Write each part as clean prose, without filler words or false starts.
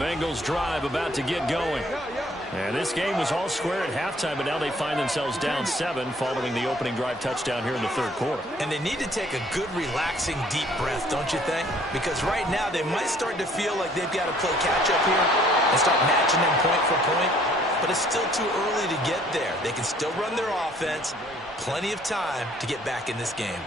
Bengals drive about to get going. And this game was all square at halftime, but now they find themselves down 7 following the opening drive touchdown here in the third quarter. And they need to take a good, relaxing, deep breath, don't you think? Because right now they might start to feel like they've got to play catch-up here and start matching them point for point. But it's still too early to get there. They can still run their offense. Plenty of time to get back in this game.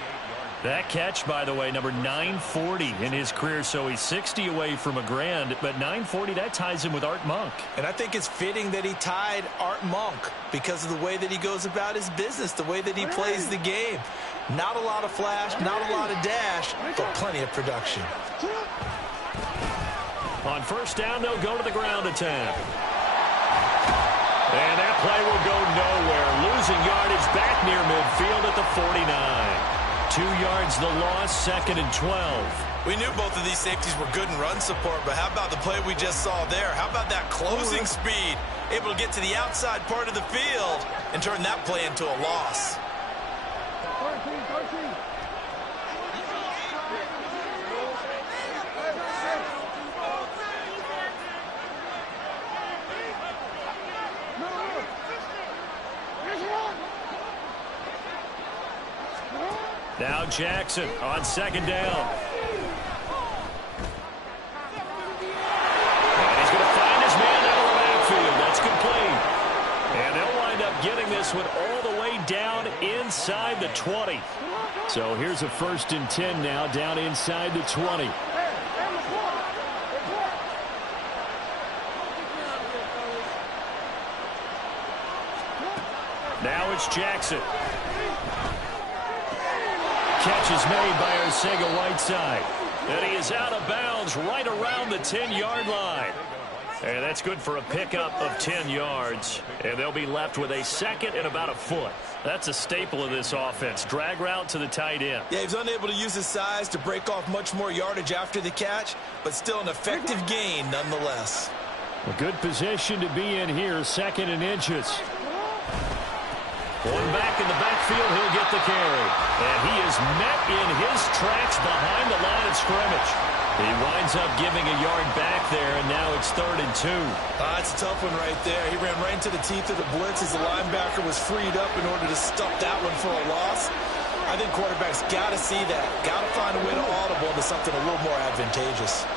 That catch, by the way, number 940 in his career, so he's 60 away from a grand, but 940, that ties him with Art Monk. And I think it's fitting that he tied Art Monk because of the way that he goes about his business, the way that he plays the game. Not a lot of flash, not a lot of dash, but plenty of production. On first down, they'll go to the ground attack. And that play will go nowhere. Losing yardage back near midfield at the 49. 2 yards the loss, 2nd and 12. We knew both of these safeties were good in run support, but how about the play we just saw there? How about that closing speed? Able to get to the outside part of the field and turn that play into a loss. Now Jackson on 2nd down. And he's going to find his man out of the backfield. That's complete. And they'll wind up getting this one all the way down inside the 20. So here's a 1st and 10 now down inside the 20. Now it's Jackson. Catch is made by Arcega-Whiteside. And he is out of bounds right around the 10-yard line. And that's good for a pickup of 10 yards. And they'll be left with a 2nd and about a foot. That's a staple of this offense. Drag route to the tight end. Yeah, he's unable to use his size to break off much more yardage after the catch, but still an effective gain nonetheless. A good position to be in here, 2nd and inches. One back in the backfield, he'll get the carry. And he is met in his tracks behind the line of scrimmage. He winds up giving a yard back there, and now it's 3rd and 2. It's a tough one right there. He ran right into the teeth of the blitz as the linebacker was freed up in order to stuff that one for a loss. I think quarterbacks got to see that. Got to find a way to audible into something a little more advantageous.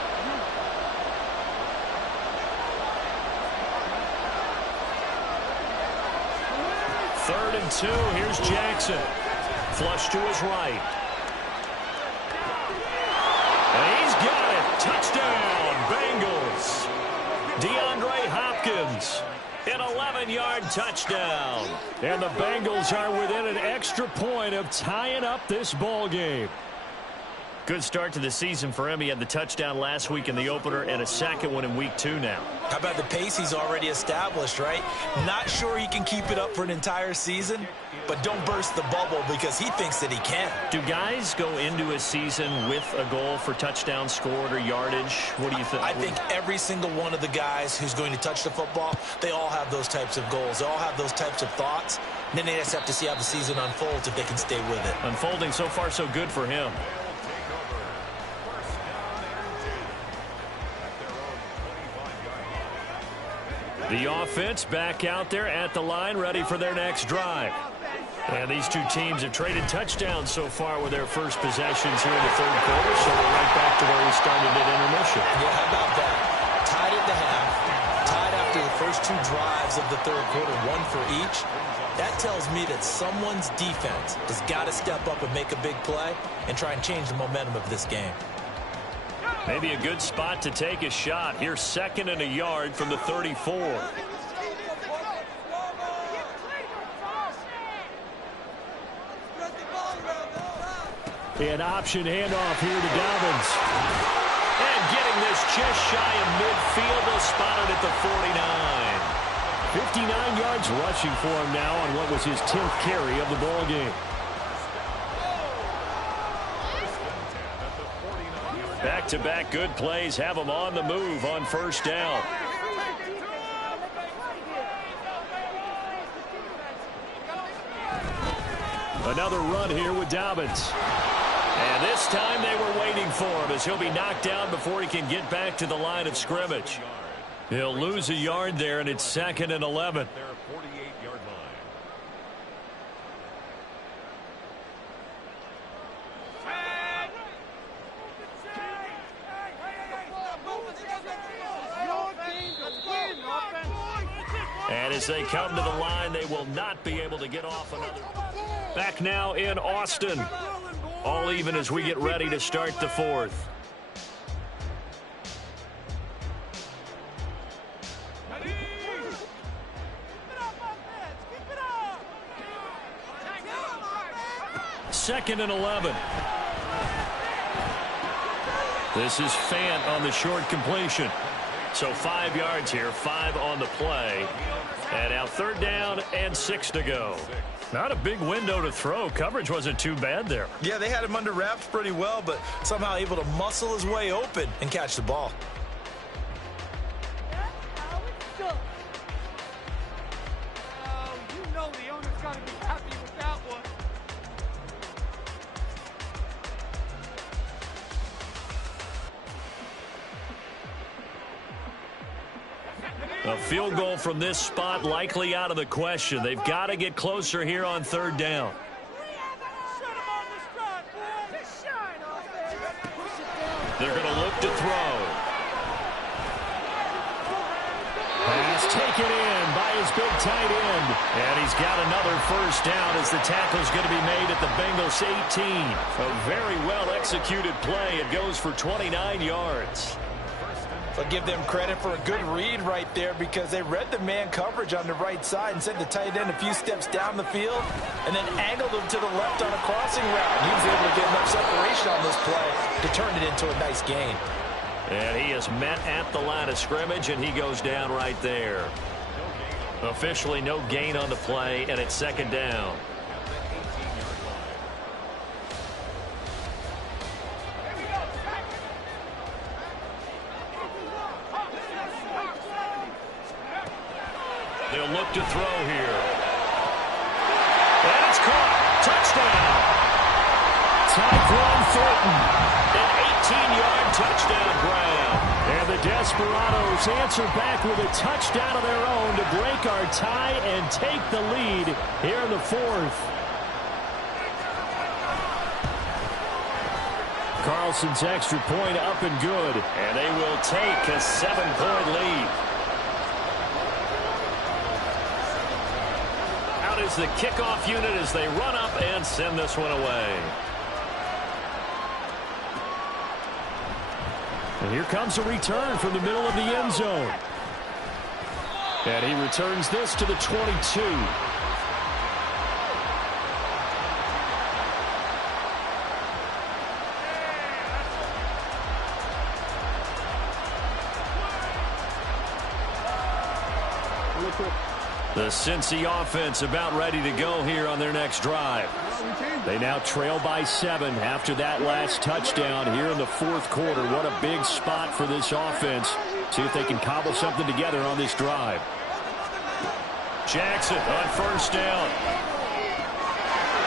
Third and 2. Here's Jackson. Flush to his right. And he's got it. Touchdown, Bengals. DeAndre Hopkins. An 11-yard touchdown. And the Bengals are within an extra point of tying up this ball game. Good start to the season for him. He had the touchdown last week in the opener and a 2nd one in week 2 now. How about the pace he's already established, right? Not sure he can keep it up for an entire season, but don't burst the bubble because he thinks that he can. Do guys go into a season with a goal for touchdowns scored or yardage? What do you think? I think every single one of the guys who's going to touch the football, they all have those types of goals. They all have those types of thoughts. And then they just have to see how the season unfolds if they can stay with it. Unfolding so far so good for him. The offense back out there at the line, ready for their next drive. And these two teams have traded touchdowns so far with their first possessions here in the third quarter, so we're right back to where we started at intermission. Yeah, how about that? Tied at the half, tied after the first 2 drives of the third quarter, 1 for each. That tells me that someone's defense has got to step up and make a big play and try and change the momentum of this game. Maybe a good spot to take a shot. Here's 2nd and a yard from the 34. An option handoff here to Dobbins. And getting this just shy of midfield. They'll spot it at the 49. 59 yards rushing for him now on what was his 10th carry of the ball game. Back-to-back good plays have them on the move on first down. Another run here with Dobbins. And this time they were waiting for him as he'll be knocked down before he can get back to the line of scrimmage. He'll lose a yard there, and it's 2nd and 11. Their 48-yard line. And as they come to the line, they will not be able to get off another. Back now in Austin. All even as we get ready to start the 4th. Second and 11. This is Fant on the short completion. So 5 yards here, 5 on the play. And now 3rd down and 6 to go. Not a big window to throw. Coverage wasn't too bad there. Yeah, they had him under wraps pretty well, but somehow able to muscle his way open and catch the ball. You know the owner's got to be happy with that one. A field goal from this spot likely out of the question. They've got to get closer here on 3rd down. They're going to look to throw. Pass taken in by his big tight end. And he's got another 1st down as the tackle's going to be made at the Bengals 18. A very well-executed play. It goes for 29 yards. I'll give them credit for a good read right there because they read the man coverage on the right side and sent the tight end a few steps down the field and then angled him to the left on a crossing route. He was able to get enough separation on this play to turn it into a nice gain. And he is met at the line of scrimmage, and he goes down right there. Officially no gain on the play, and it's 2nd down. They'll look to throw here. That's caught. Touchdown. Tyquan Thornton. An 18-yard touchdown grab. And the Desperados answer back with a touchdown of their own to break our tie and take the lead here in the 4th. Carlson's extra point up and good. And they will take a 7-point lead. Is the kickoff unit as they run up and send this one away. And here comes a return from the middle of the end zone. And he returns this to the 22. The Cincy offense about ready to go here on their next drive. They now trail by 7 after that last touchdown here in the 4th quarter. What a big spot for this offense. See if they can cobble something together on this drive. Jackson on 1st down.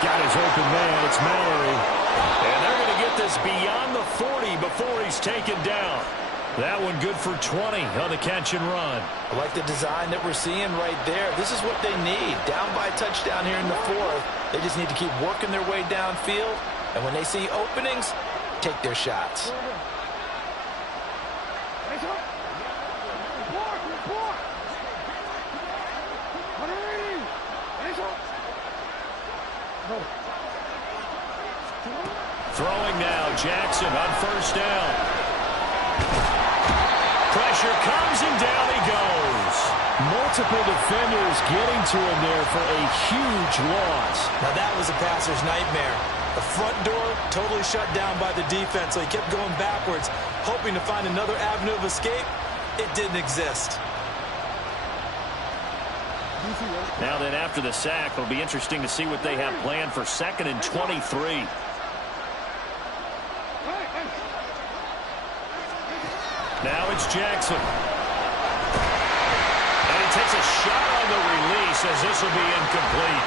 Got his open man. It's Mallory. And they're going to get this beyond the 40 before he's taken down. That one good for 20 on the catch and run. I like the design that we're seeing right there. This is what they need. Down by a touchdown here in the 4th. They just need to keep working their way downfield. And when they see openings, take their shots. Throwing now, Jackson on 1st down. Pressure comes and down he goes. Multiple defenders getting to him there for a huge loss. Now that was a passer's nightmare. The front door totally shut down by the defense, so he kept going backwards, hoping to find another avenue of escape. It didn't exist. Now then, after the sack, it'll be interesting to see what they have planned for 2nd and 23. Now it's Jackson. And he takes a shot on the release as this will be incomplete.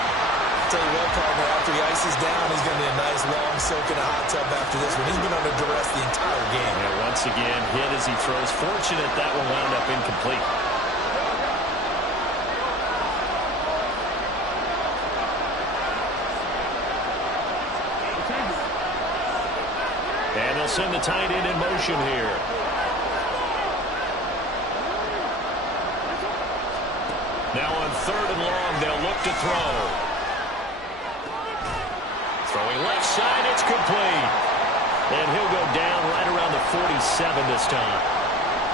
tell you what, partner, after he ices down, he's going to be a nice long soak in a hot tub after this one. He's been under duress the entire game. And once again, hit as he throws. Fortunate that one wound up incomplete. And they'll send the tight end in motion here. Now on 3rd and long, they'll look to throw. Throwing left side, it's complete. And he'll go down right around the 47 this time.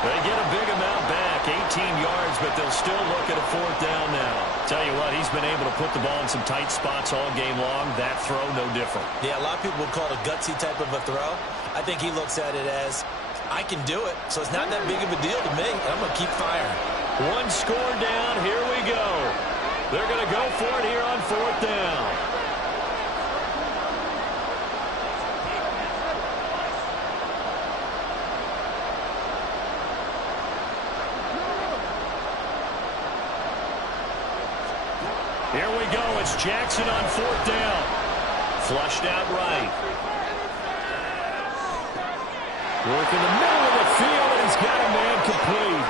They get a big amount back, 18 yards, but they'll still look at a 4th down now. Tell you what, he's been able to put the ball in some tight spots all game long. That throw, no different. Yeah, a lot of people would call it a gutsy type of a throw. I think he looks at it as, I can do it, so it's not that big of a deal to me. I'm going to keep firing. One score down, here we go. They're going to go for it here on 4th down. Here we go, it's Jackson on 4th down. Flushed out right. Work in the middle of the field, and he's got a man complete.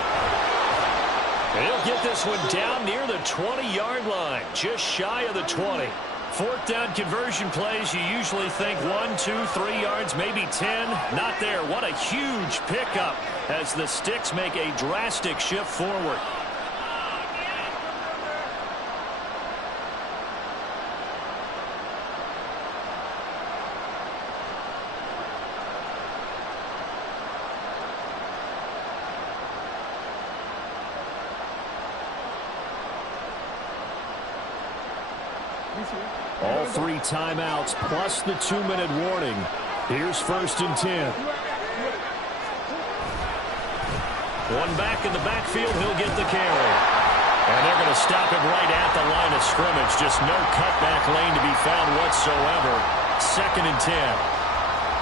He'll get this one down near the 20-yard line, just shy of the 20. 4th down conversion plays, you usually think 1, 2, 3 yards, maybe 10. Not there. What a huge pickup as the Sticks make a drastic shift forward. All 3 timeouts plus the 2-minute warning. Here's 1st and 10. One back in the backfield, he'll get the carry. And they're going to stop him right at the line of scrimmage. Just no cutback lane to be found whatsoever. 2nd and 10.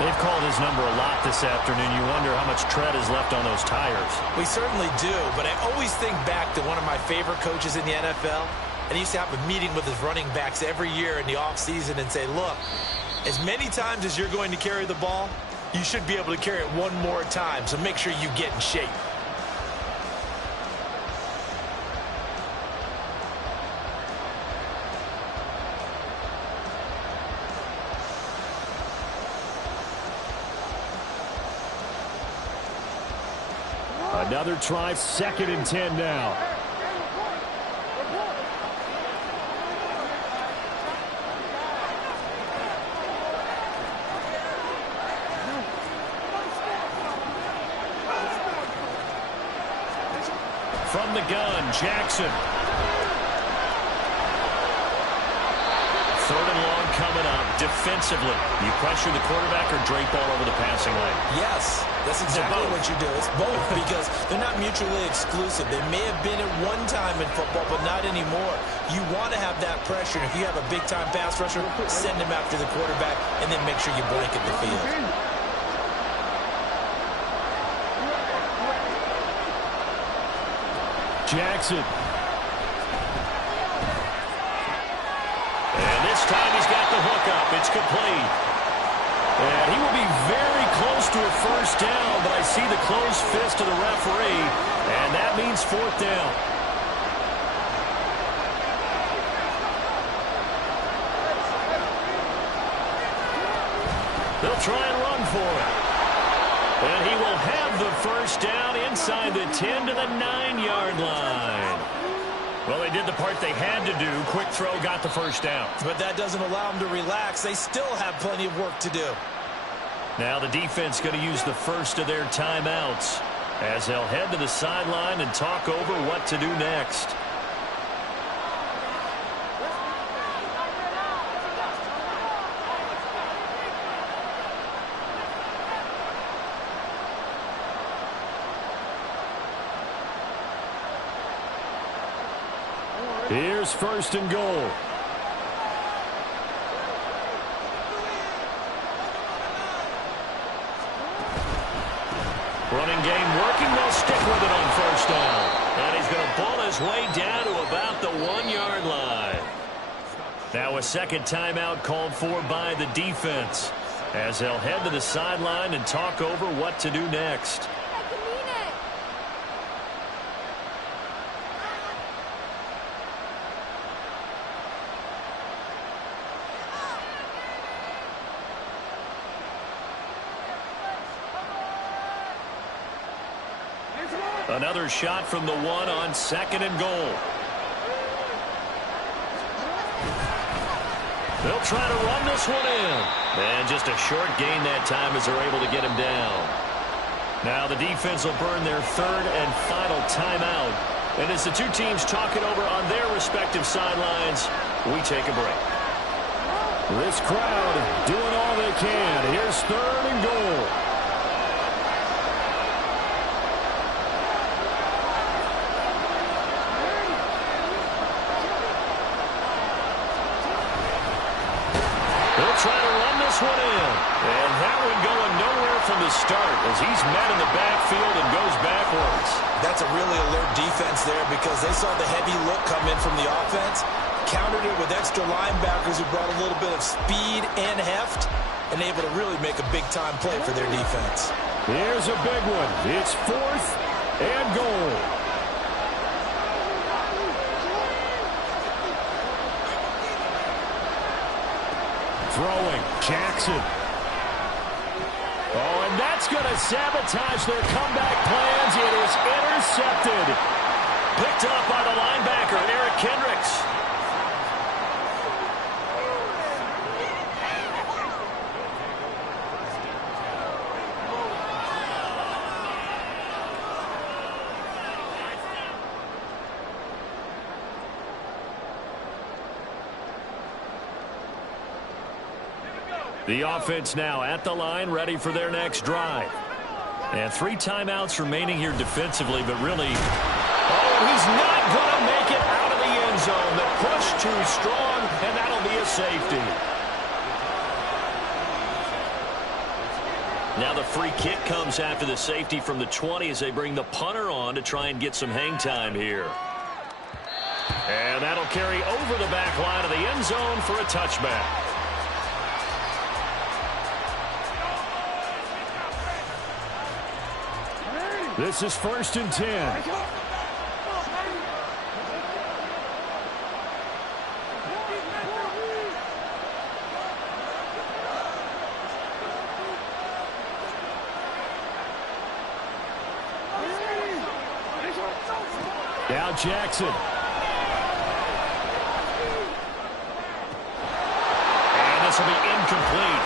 They've called his number a lot this afternoon. You wonder how much tread is left on those tires. We certainly do, but I always think back to one of my favorite coaches in the NFL. And he used to have a meeting with his running backs every year in the offseason and say, look, as many times as you're going to carry the ball, you should be able to carry it one more time, so make sure you get in shape. Another try, 2nd and 10 now. From the gun, Jackson. 3rd and long coming up. Defensively, you pressure the quarterback or drape all over the passing lane? Yes, that's exactly what you do. It's both because they're not mutually exclusive. They may have been at one time in football, but not anymore. You want to have that pressure. If you have a big-time pass rusher, send him after the quarterback, and then make sure you blanket the field. Jackson. And this time he's got the hook up. It's complete. And he will be very close to a 1st down, but I see the closed fist of the referee, and that means 4th down. They'll try and run for it. And he will have the 1st down inside the 10 to the 9-yard line. Well, they did the part they had to do. Quick throw, got the 1st down. But that doesn't allow them to relax. They still have plenty of work to do. Now the defense going to use the first of their timeouts as they'll head to the sideline and talk over what to do next. Here's 1st and goal. Running game working. They'll stick with it on 1st down. And he's going to pull his way down to about the 1-yard line. Now Now a second timeout called for by the defense, as they'll head to the sideline and talk over what to do next. Another shot from the one on 2nd and goal. They'll try to run this one in. And just a short gain that time as they're able to get him down. Now the defense will burn their 3rd and final timeout. And as the two teams talk it over on their respective sidelines, we take a break. This crowd doing all they can. Here's 3rd and goal. Try to run this one in. And that one going nowhere from the start as he's met in the backfield and goes backwards. That's a really alert defense there because they saw the heavy look come in from the offense, countered it with extra linebackers who brought a little bit of speed and heft, and able to really make a big-time play for their defense. Here's a big one. It's 4th and goal. Throwing, Jackson. Oh, and that's going to sabotage their comeback plans. It is intercepted. Picked up by the linebacker, Eric Kendricks. The offense now at the line, ready for their next drive. And 3 timeouts remaining here defensively, but really, he's not going to make it out of the end zone. The push too strong, and that'll be a safety. Now the free kick comes after the safety from the 20 as they bring the punter on to try and get some hang time here. And that'll carry over the back line of the end zone for a touchback. This is 1st and 10. Now Jackson. And this will be incomplete.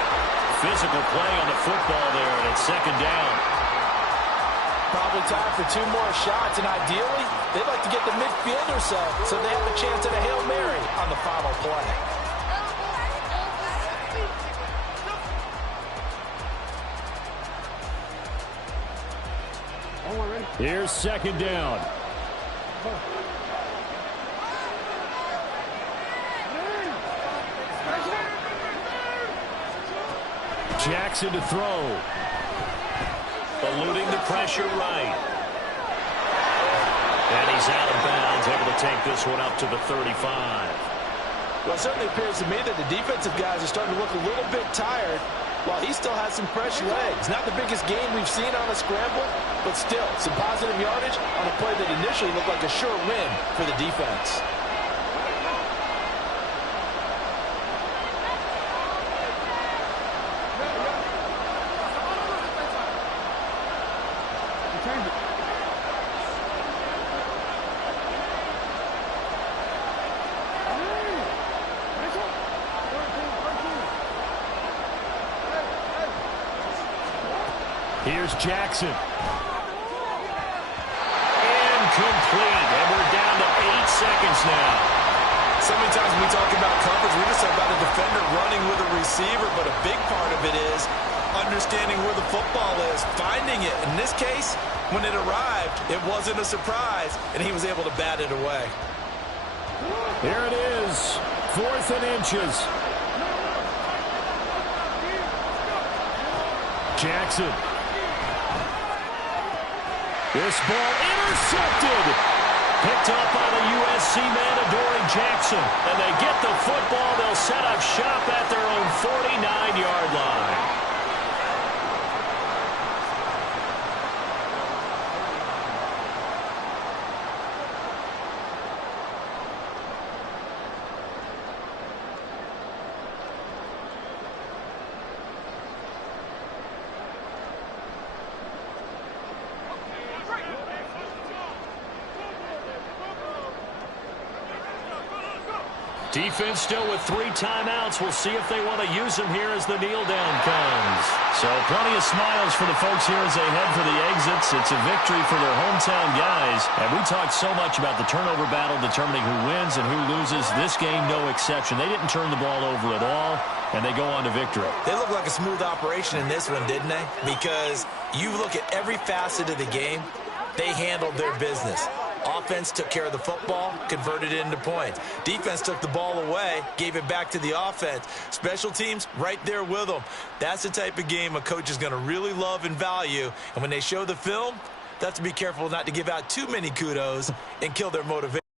Physical play on the football there, and it's 2nd down. Probably time for 2 more shots, and ideally, they'd like to get the midfielder set so they have a chance at a Hail Mary on the final play. Here's 2nd down. Jackson to throw. Eluding the pressure right. And he's out of bounds, able to take this one up to the 35. Well, it certainly appears to me that the defensive guys are starting to look a little bit tired while he still has some fresh legs. Not the biggest gain we've seen on a scramble, but still some positive yardage on a play that initially looked like a sure win for the defense. Here's Jackson. Incomplete, and we're down to 8 seconds now. So many times when we talk about coverage, we just talk about a defender running with a receiver, but a big part of it is understanding where the football is, finding it. In this case, when it arrived, it wasn't a surprise, and he was able to bat it away. Here it is, 4th and inches. Jackson. This ball intercepted. Picked up by the USC man, Adoree Jackson. And they get the football. They'll set up shop at their own 49-yard line. Defense still with 3 timeouts. We'll see if they want to use them here as the kneel down comes. So plenty of smiles for the folks here as they head for the exits. It's a victory for their hometown guys. And we talked so much about the turnover battle determining who wins and who loses. This game, no exception. They didn't turn the ball over at all, and they go on to victory. They look like a smooth operation in this one, didn't they? Because you look at every facet of the game, they handled their business. Offense took care of the football, converted it into points. Defense took the ball away, gave it back to the offense. Special teams, right there with them. That's the type of game a coach is going to really love and value. And when they show the film, they have to be careful not to give out too many kudos and kill their motivation.